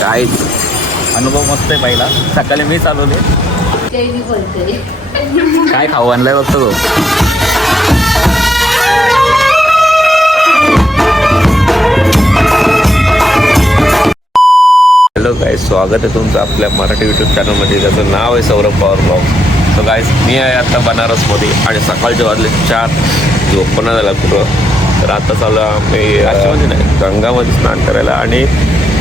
काहीच अनुभव मस्त आहे पहिला. सकाळी मी चालवले. काय खाऊ आणलंय बघतो तो. हॅलो गाईज, स्वागत आहे तुमचं आपल्या मराठी यूट्यूब चॅनलमध्ये, ज्याचं नाव आहे Saurabh Pawar blog. So guys, मी आहे आता बनारसमध्ये आणि सकाळचे वाजले 4. झोपणं झाला कुठं. तर आता चालू आम्ही काशीमध्ये नाही, गंगामध्ये स्नान करायला आणि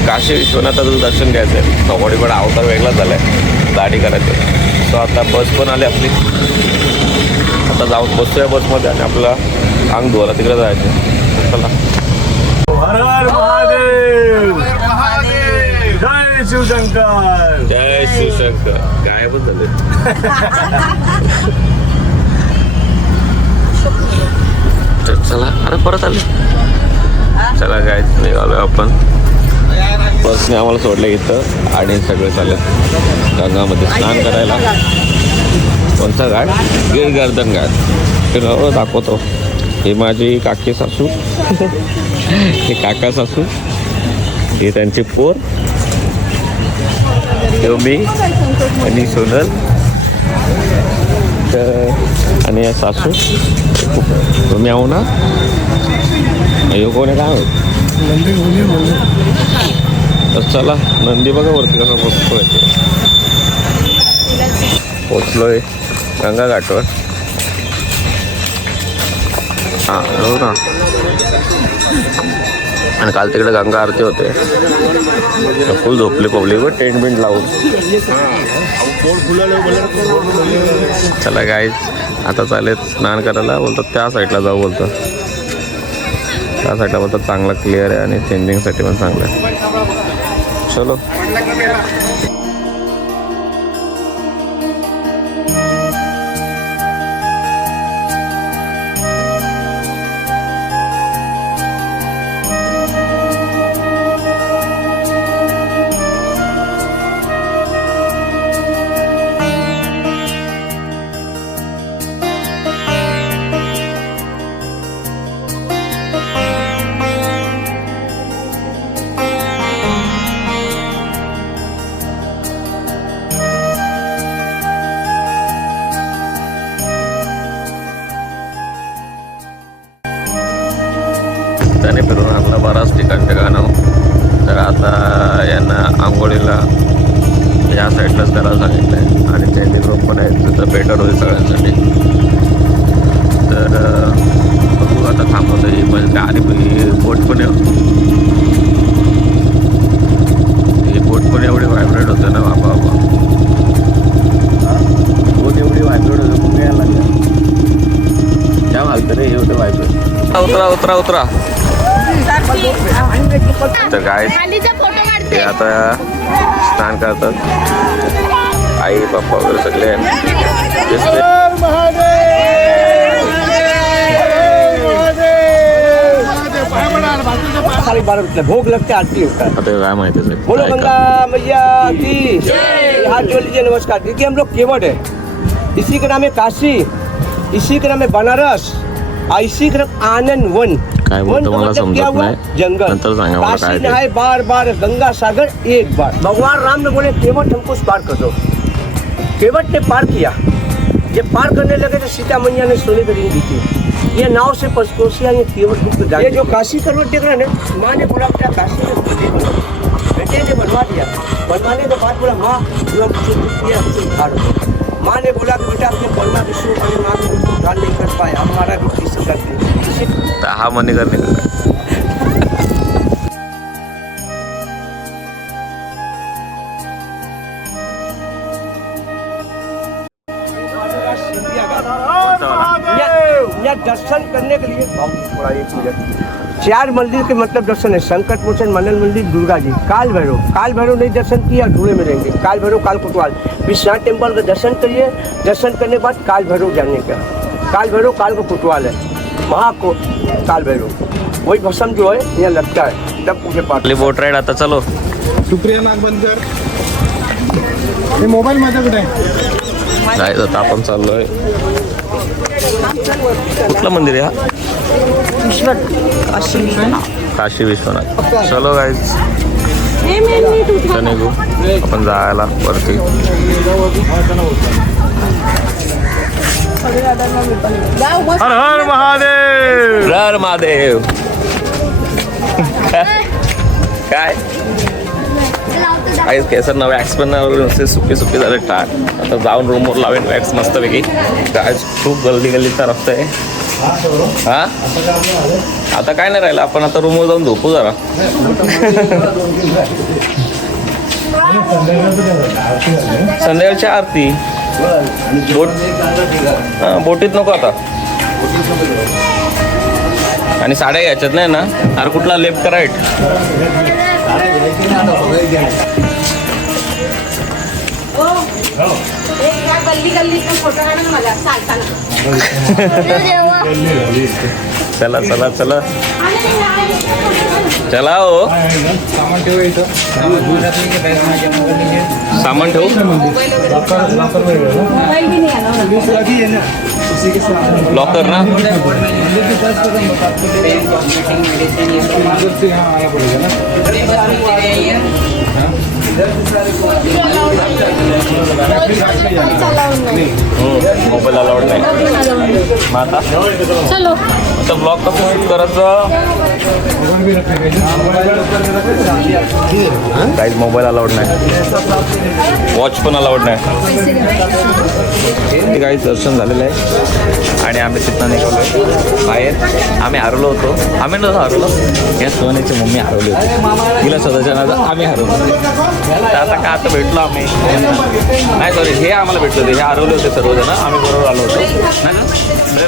काशी विश्वनाथाचं दर्शन घ्यायचं आहे. कबड्डी पण अवतार वेगळा झाला आहे, गाडी करायचं. सो आता बस पण आली आपली. आता जाऊन बसतोय बसमध्ये आणि आपला अंग धुवायला तिकडे जायचं. चला. हर हर महादेव, जय शिवशंकर, जय शिवशंकर. गायबच झाले. चला, अरे परत आले. चला गाय, निघालो आपण. बसने आम्हाला सोडलं इथं आणि सगळे चालले गंगामध्ये स्नान करायला. कोणता घाट? गिरगर्दन घाट. ते नवं दाखवतो. ही माझी काकी सासू, हे काका सासू, ही त्यांची पोर, मी आणि सोनल आणि या सासू. तुम्ही आहो ना? अयो कोण आहे काय होत. तर चला, नंदी बघा वरती कसं बसतोय. पोचलोय गंगा घाटवर. हां हो ना. आणि काल तिकडे गंगा आरती होते. फुल झोपले पब्लिक व टेंट बिंट लावून. चला गाईज, आता चालेल स्नान करायला. बोलतात त्या साईडला जाऊ, बोलतात त्या साईडला. बोलतात चांगला क्लिअर आहे आणि चेंजिंगसाठी पण चांगलं आहे. चलो. त्याने फिरून आणला बराच ठिकाणचे गाणं. तर आता यांना आंघोळीला या साईडलाच करायला सांगितलं आहे आणि चैनी रोप पण आहेत, तिथं बेटर होईल सगळ्यांसाठी. तर बघू आता थांबवतो. ही पण गाडी, बोट पण ही बोट पण एवढी व्हायब्रेट होते ना बाबा बाबा. बोट एवढी व्हायब्रेट होते, कुठे यायला लागलं त्या घालतं रे एवढं व्हायब्रेट. उतरा उतरा उतरा. तर काय ते आता स्नान करतात. आई पप्पा वगैरे सगळे भोग लगते आरती होता है. आता काय माहितीच आहे. बोलो गंगा मैया की हाथ जोड़ लीजिए, नमस्कार. देखिए हम लोग केवट है, इसी का नाम है काशी, इसी का नाम है बनारस, इसी का नाम आनंद वन. काय बोलतो मला समजत नाही. जंगल. नंतर सांगा मला काय काशी नहाए बार बार, गंगा सागर एक बार. भगवान राम ने बोले केवट हमको पार कर दो. केवट ने पार किया. ये पार करने लगे तो सीता मैया ने सोने की रिंग दी थी. ये नाव से पचकोसिया ये केवट रुक जाए. ये जो काशी करवट देख रहा है ना, माँ ने बोला क्या काशी में बेटे ने बनवा दिया. बनवाने के बाद बोला माँ जो हमसे माँ ने बोला कि बेटा अपने ब्रह्मा विष्णु और माँ को उद्धार नहीं कर पाए, हमारा भी किसी करते. हा मनी करणे दर्शन करने के लिए थोड़ा 1 मिनट. 4 मंदिर के मतलब दर्शन है. संकट मोचन मंडल मंदिर, दुर्गा जी, काल भैरव नहीं दर्शन किया धूले में रहेंगे. काल भैरव, काल कोतवाल, विश्वनाथ टेम्पल का दर्शन करिए. दर्शन करने के बाद काल भैरव जाने का. काल भैरव काल को कोतवाल है, वहाँ को काल भैरव वही भसम जो है यहाँ लगता है. तब पूरे पाठ बोट राईड. आता चलो. सुप्रिया नाक बंद कर. मोबाईल माझ्या कुठे आहे? जायचं आता आपण चाललोय. कुठलं मंदिर आहे? काशी विश्वनाथ. चलो गाइस, तर निघू आपण जायला वरती. हर हर महादेव. हर महादेव. काय काही केसर ना वॅक्स पण नुसते सुके सुके झाले टाक. आता जाऊन रूमवर लावेन वॅक्स मस्तपैकी. काय खूप गल्ली गल्लीचा रस्ता आहे हा. आता काय नाही राहिलं, आपण आता रूमवर जाऊन झोपू जरा. संध्याकाळची आरती बोटीत नको आता. आणि साड्या घ्यायच्यात नाही ना. अरे कुठला लेफ्ट का राईट. चला चला चला चला हो. सामान ठेवू. लॉकर ना. मोबाईल अलाउड नाही. आता चलो आता ब्लॉग कसं शूट करायचं. काहीच मोबाईल अलाउड नाही. वॉच पण अलाउड नाही. ते काही दर्शन झालेलं आहे आणि आम्ही तिथनं निघालो बाहेर. आम्ही हरवलो होतो. आम्ही नव्हतं हरवलो, या सोन्याची मम्मी हरवली होती. तिला स्वतःच्या नादात आम्ही हरवलो. तर आता का आता भेटलो आम्ही. नाही सॉरी, हे आम्हाला भेटलो होते. हे हरवले होते सर्वजण. आम्ही बरोबर आलो होतो नाही ना.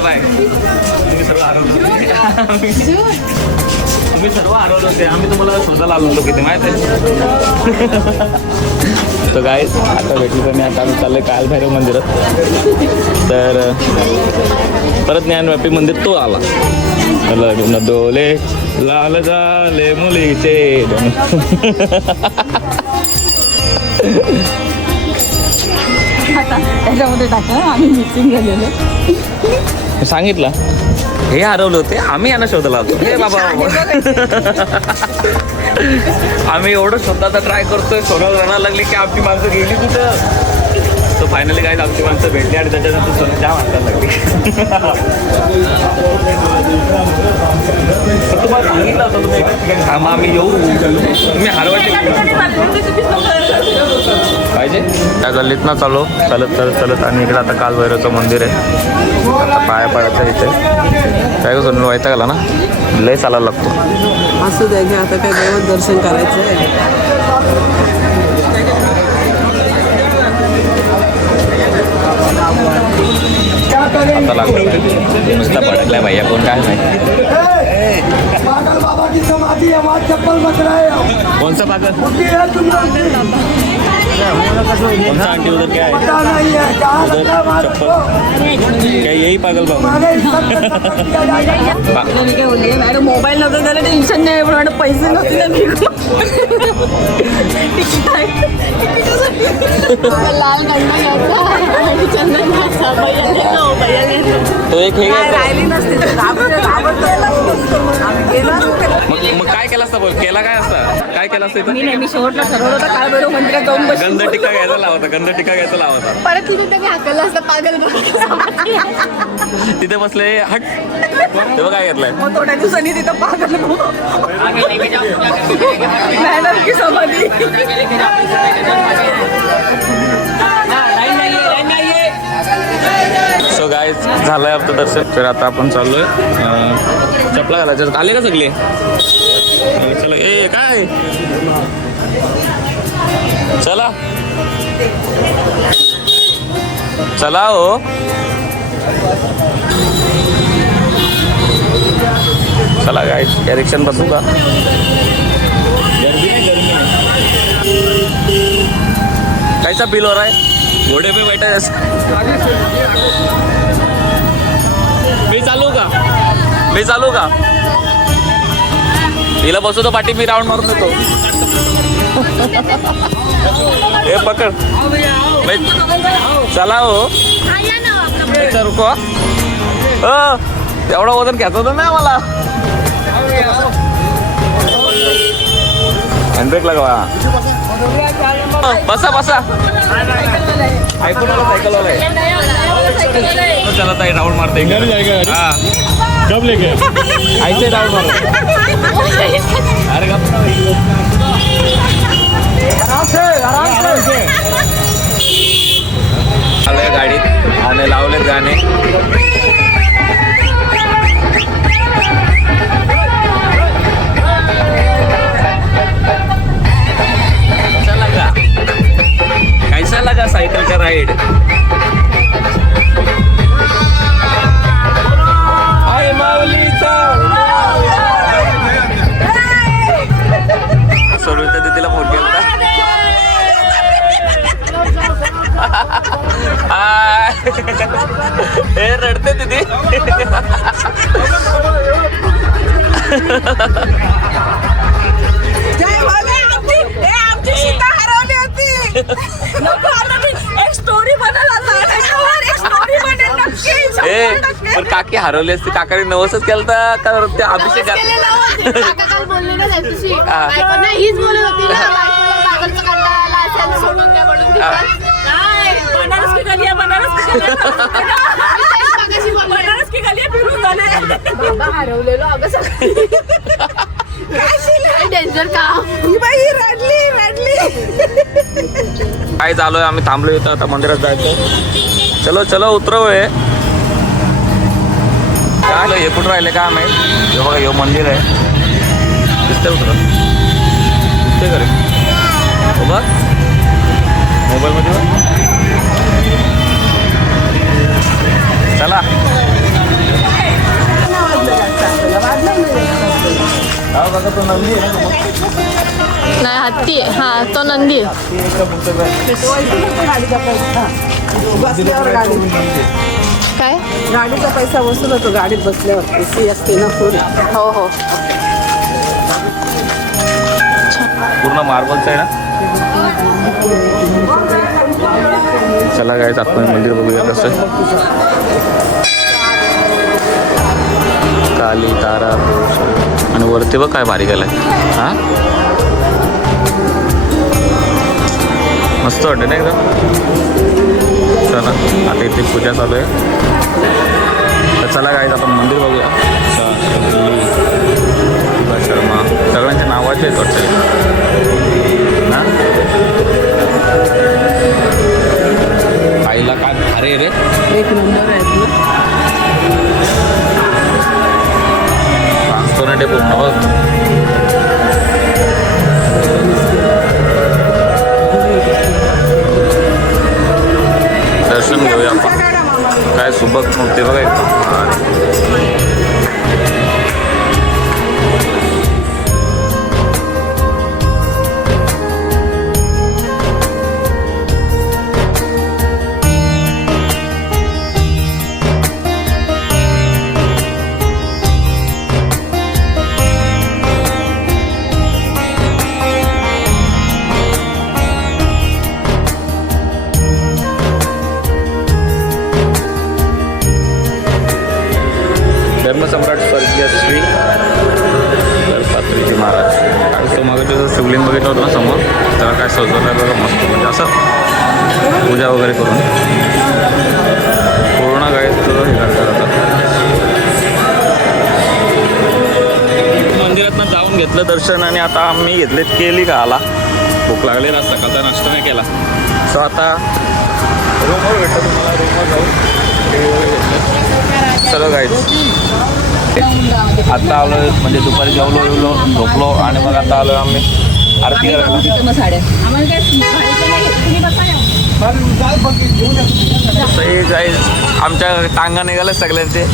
बाय तुम्ही सर्व हरवले. तुम्ही सर्व हरवले होते. आम्ही तुम्हाला शोधायला आलो होतो किती माहीत आहे. तर काय आता भेटलो तर आता आम्ही चाललो कालभैरव मंदिरात. तर परत ज्ञानव्यापी मंदिर तो आला. लग्न डोले लाल झाले मुलीचे. त्याच्यामध्ये टाका. आम्ही मिसिंग झालेलो. सांगितलं हे हरवले होते. आम्ही यांना शोधायला होतो. हे बाबा आम्ही एवढं शोधायचा ट्राय करतोय. सोनाला जाणार लागली की आमची माणसं गेली कुठं. तो फायनली काय आमची माणसं भेटली आणि त्याच्यानंतर सोनं जाम वाटायला लागली. तुम्हाला सांगितलं होतं तुम्ही एकाच ठिकाणी थांबा आम्ही येऊ. तुम्ही हरवायचे पाहिजे. त्या गल्लीतनं चालू चालत चालत चालत आणि इकडे आता कालभैरवचं मंदिर आहे. आता पाया पडायचं इथे. काय सोडून व्हायचं गेला ना. लय चालायला लागतो. असू द्या घ्या. आता काय देवात दर्शन करायचं आहे. आता लागतो नुसता भडकलाय भैया. कोण काय नाही. बाबा की समाधि है, वहाँ चप्पल बच रहे हो. कोणसा पागल. पता आंटी उधर क्या है. नहीं है कहाँ उधर रखा है हमारे चप्पल. को. क्या यही पागल बाबा. माने इस सब पे सपोर्ट किया जाएगा. मी काय बोलली मॅडम मोबाईल नव्हता त्याला टेन्शन नाही. पण मॅडम पैसे नव्हते ना. मी लाल गंगा घ्यायचा आणि चंदन घ्यायचा. तो एक हे घ्यायचा. राहिली नसते मग काय केलं असतं बोल. केला काय असता. काय केलं असतं इथं. मी नेहमी शेवटला ठरवलं होतं कालभैरव मंदिरात जाऊन बस. गंध टिक्का घ्यायचा लावता. गंध टिक्का घ्यायचा लावता. परत तिथे त्यांनी हाकललं असतं पागल. तिथे बसले हट. तेव्हा काय घेतलंय. मग थोड्या दिवसांनी तिथं पागल मॅडम की समाधी. सो गाईज झालंय आपलं दर्शन. तर आता आपण चाललोय चपला घालायच्या. आले का सगळे. चला ए काय चला चला हो. चला गाईज या रिक्षात बसू का. कैसा फील हो रहा है. घोड़े पे बैठा जैसा. मी चालू का. हिला बसवतो पाठी. मी राऊंड मारून देतो. हे पकड. चला हो. रुको. एवढं वजन घ्यायचं होतं ना मला. हँडब्रेक लगावा. बसा बसा. ऐकून आला सायकलवाला आहे. चला ताई राऊंड मारते. हा कब लेके ऐसे राऊंड मारते. अरे गप्प. आलोय गाडीत आणि लावलेत गाणे. कैसा लगा साइकिल का राइड? हाय माऊलीचा सोडून दीदीला फोन केला. हे रडते दीदी. एक स्टोरी बनल आता एक स्टोरी बनेल नक्की. पण काकी हरवली असती. काकाने नवसच केलं तर का ते अभिषेक काका काल बोलले ना त्याच्याशी बायकोंना हीच बोलत होती ना बायकोला पागलचा कंटाळा आला असेल सोडून द्या म्हणून नाही बनारस की गलियां बनारस की गलियां फिरून झाले. बाबा हरवलेलो अगं सगळं काय डेंजर काम ही बाई रडली. काय चालूय? आम्ही थांबलो इथं. आता मंदिरात जायचं. चलो चलो उतरव. हे काय हे कुठं राहिले का आम्ही? हे बघा हे मंदिर आहे. दिसतंय उतर दिसतंय का रे? बघ मोबाईलमध्ये बघ. चला बघा तो नंदी आहे ना. नाही हत्ती हा तो नंदी काय गाडीचा पैसा वसूल होतो गाडीत बसल्यावर एसी असते ना फुल. हो हो पूर्ण मार्बलचं आहे ना. चला काय आपण मंदिर बघूया कसं. काली तारा आणि वरती बघ काय भारी गेलाय. हा मस्त वाटते ना एकदम. चला आता इथे पूजा चालू आहे. तर चला काय आपण मंदिर बघूया. शर्मा सगळ्यांच्या नावाचे आहेत वाटते. हां आईला काय भारी रे. एक नंबर आहेत ना. सांगतो ना ते पूर्ण बघ. दर्शन घेऊया आपण. काय सुबक मूर्ती बघा एकदम. धर्मसम्राट स्वर्गीय श्री दत्तात्रेय महाराज. आणि तो मागे तुझं शिवलिंग बघितलं होतं ना समोर. त्याला काय सजवलं आहे बघा मस्त. म्हणजे असं पूजा वगैरे करून पूर्ण काय तुझं हे करतात. मंदिरातनं जाऊन घेतलं दर्शन आणि आता आम्ही घेतलेत केली का आला. भूक लागली ना. सकाळचा नाश्ता नाही केला. सो आता रूमवर भेटतं तुम्हाला. रूमवर जाऊन चलो गाईज. आत्ता आलो म्हणजे दुपारी जेवलो झोपलो आणि मग आता आलो आम्ही आरती करायला. सही गाईज आमच्या टांगा निघाल्या सगळ्यांचे.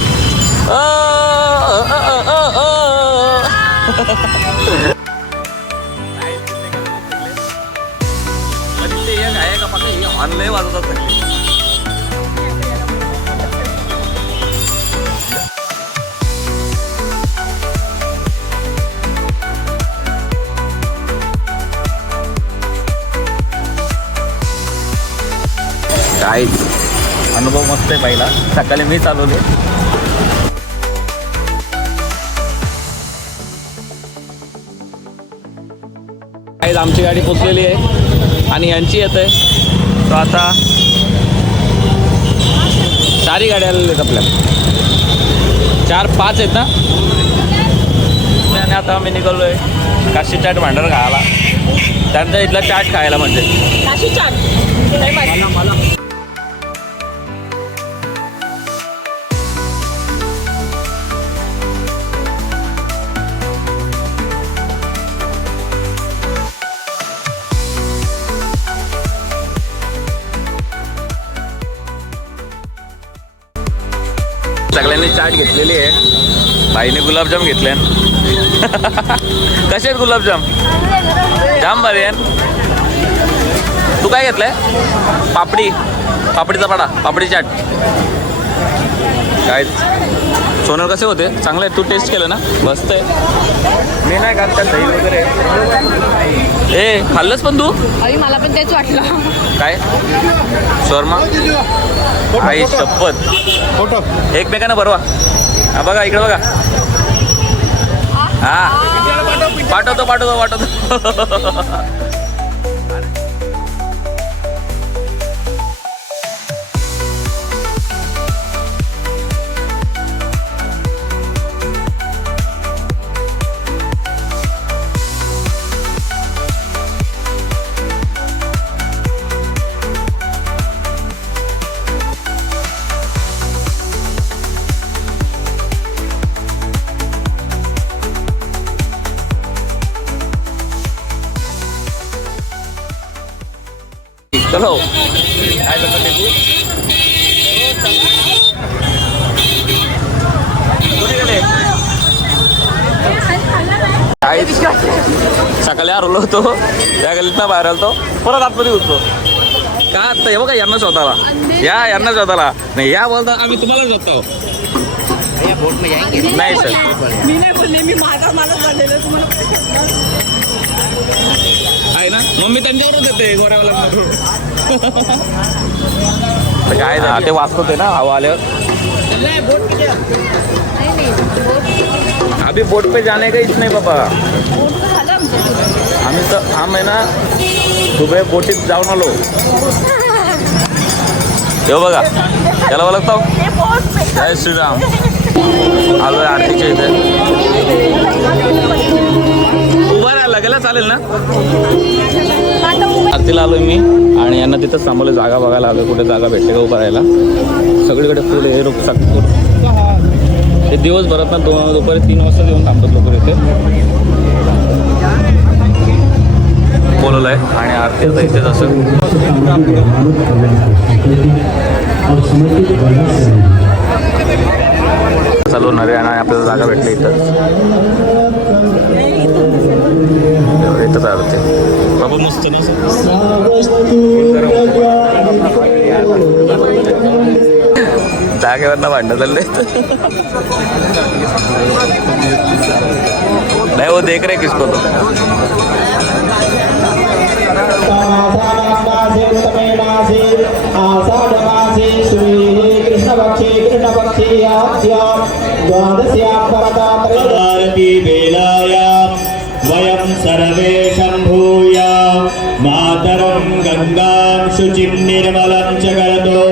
ऑनलाईन वाजवतात सगळे. काहीच अनुभव मस्त आहे. पहिला सकाळी मी चालवले. काही आमची गाडी पोचलेली आहे आणि यांची येत आहे. तो आता 4 गाड्या आलेल्या आहेत आपल्या, 4-5 आहेत ना. आणि आता आम्ही निघालो आहे काशी चाट भांडार खायला, त्यांचा इथला चाट खायला म्हणजे. काशी चाट सगळ्यांनी चाट घेतलेली आहे. बाईने गुलाबजाम घेतले. कसे आहेत गुलाबजाम? जाम भारी आहे. तू काय घेतलंय? पापडीचा पाडा, पापडी चाट. काय सोनल कसे होते? चांगले आहेत. तू टेस्ट केलं ना? मस्त आहे. मी नाही खात दही वगैरे. ए खाल्लंस पण तू? अरे मला पण तेच वाटलं. काय शोरमा? काही शपथ. फोटो एकमेकांना बरवा. हा बघा इकडे बघा. हा पाठवतो. चलो काय करतो ते काहीच. सकाळी आरवलो होतो त्या गल्लीत ना बाहेर आलतो, परत आतमध्ये होतो का. आता हे बघा यांना शोधाला, यांना शोधाला नाही. या बोलता आम्ही तुम्हाला शोधतो. नाही सर मी नाही बोलले, मी मला झालेलं तुम्हाला आहे ना. मग मी त्यांच्यावरच येते गोऱ्यावाला. काय झालं ते वाचतो ते ना हवा आल्यावर. अभी बोट पे जाने का इच नाही बाबा. हम है ना सुबह बोटीत जाऊन आलो. येऊ बघा त्याला ओळखतो. जय श्रीराम. आलो आहे आरतीच्या इथे. उभा राहायला गेला चालेल ना. आरतीला आलोय मी आणि यांना तिथंच थांबवलं. जागा बघायला आलोय कुठे जागा भेटते का उभं राहायला. सगळीकडे फुल हे रुखसाक. ते दिवसभरात ना दुपारी 3 वाजता येऊन थांबतात लोक इथे. बोलवलं आहे आणि आरती आता इथेच असेल. चालू होणार आहे आणि आपल्याला जागा भेटली इथं. इथंच आरती बाबा मस्त ना. जागेवरनं भांडण चाललंय. नाही वो देख रहे किसको तो. वयं सर्वे शम्भूय मातरं गंगां शुचिं निर्मलं च करतो.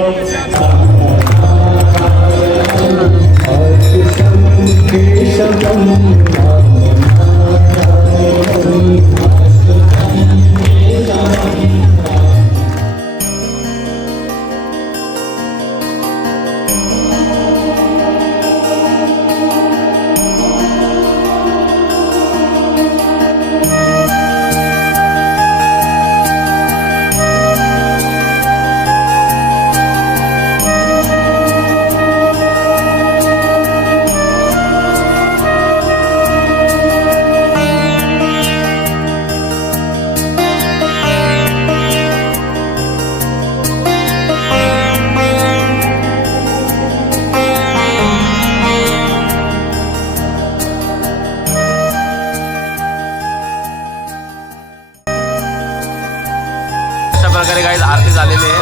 प्रकारे काही आरती झालेली आहे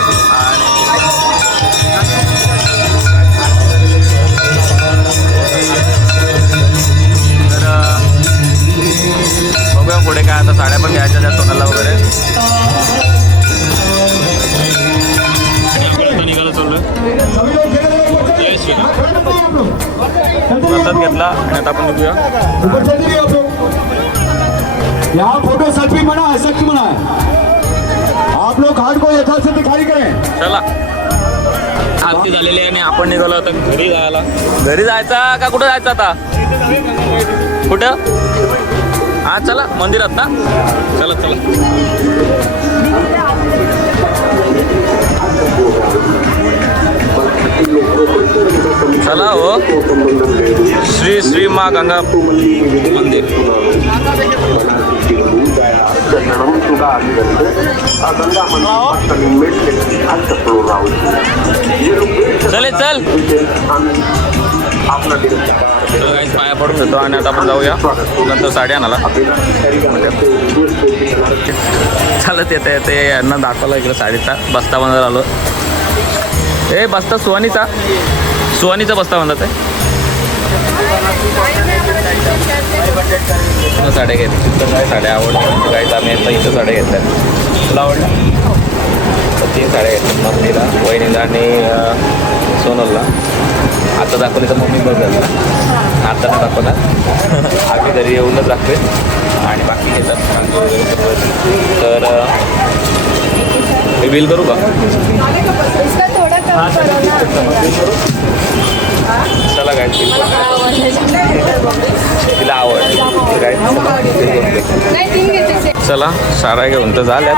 तर बघूया पुढे काय आता आता साड्या पण घ्यायच्या त्या सोनाला वगैरे. निघायला चाललोय. जय श्रीराम. प्रसाद घेतला आणि आता आपण निघूया. यहाँ फोटो सेल्फी मना है, सख्त मना है. आप लोग घाट को यथाशक्ति खाली करें. चला आरती झालेली आहे आणि आपण निघालो आता घरी जायला. घरी जायचा का कुठं जायचं आता? कुठं? हा चला मंदिरात ना. चला चला. चला हो. श्री श्री माँ गंगा मंदिर. चले चल. पाया पडून घेतो आणि आता आपण जाऊया नंतर साडी आणायला. चालत येते येते यांना दाखवला इकडे साडीचा बस्ता बांधायला आलो. ए बस्ता सुहानीचा बस्ता बांधत आहे. साड्या घेतल्या तर काय साड्या आवडल्या काहीच आम्ही आता इथं साड्या घेतल्या. तुला आवडल्या तर 3 साड्या घेतल्या मम्मीला, वहिनीला आणि सोनलला. आता दाखवली तर मम्मी बघ झालं. आता नाही दाखवणार. आम्ही घरी येऊनच दाखवे आणि बाकी घेतात. तर मी बिल करू का? चला काय तिला आवड काय. चला साड्या घेऊन तर झाल्यात.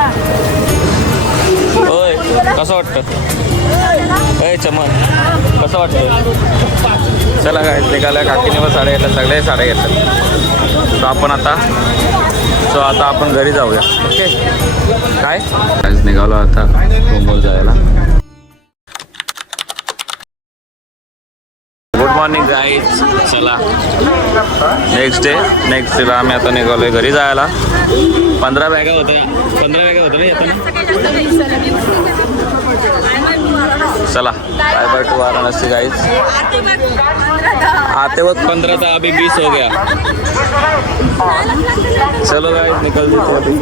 होय कसं वाटतं? अय चमन कसं वाटतं? चला काय निघाल्या. काकीने व साड्या घेतल्या, सगळ्या साड्या घेतल्या. सो आता आपण घरी जाऊया. ओके काय निघालो आता रूमवर जायला. Good morning guys. चला नेक्स्ट डेला आम्ही आता निघालोय घरी जायला. 15 बॅगा होत्या ना येताना. चला bye bye to Varanasi guys. आते वक्त 15 था, अभी 20 हो गया. चलो गाइस निकल देते अभी.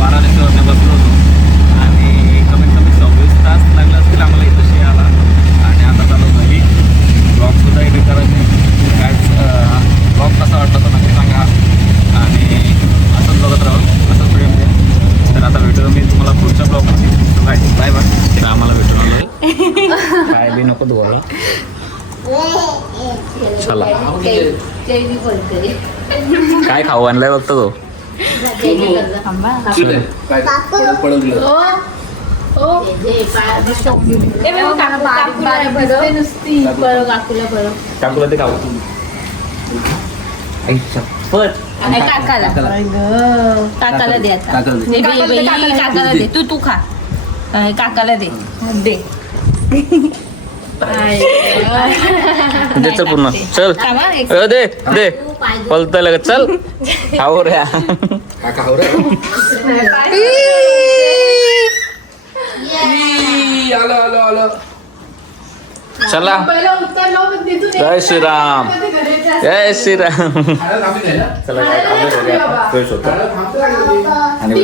वाराणसीवर बसलो होतो आणि कमीत कमी 26 तास लागला असतील आम्हाला इथं यायला. आणि आता चालू घरी. ब्लॉगसुद्धा एडिट करायचे. काय ब्लॉग कसा वाटला तो नक्की सांगा आणि असंच बघत राहू, असंच प्रेम द्या. तर आता भेटू मी तुम्हाला पुढच्या ब्लॉगमध्ये. Bye bye bye. आम्हाला भेटून आलो. काय बी नको बोला. चला काय खाऊ आणलाय बघतो तो. काकूला ते खाऊ. काकाला दे आता. काकाला दे. तू खा. काकाला दे. चल पूर्ण चल. दे दे पलता लगत चल. खाऊ रे. चला जय श्रीराम. जय श्रीराम. चला फ्रेश होतो आणि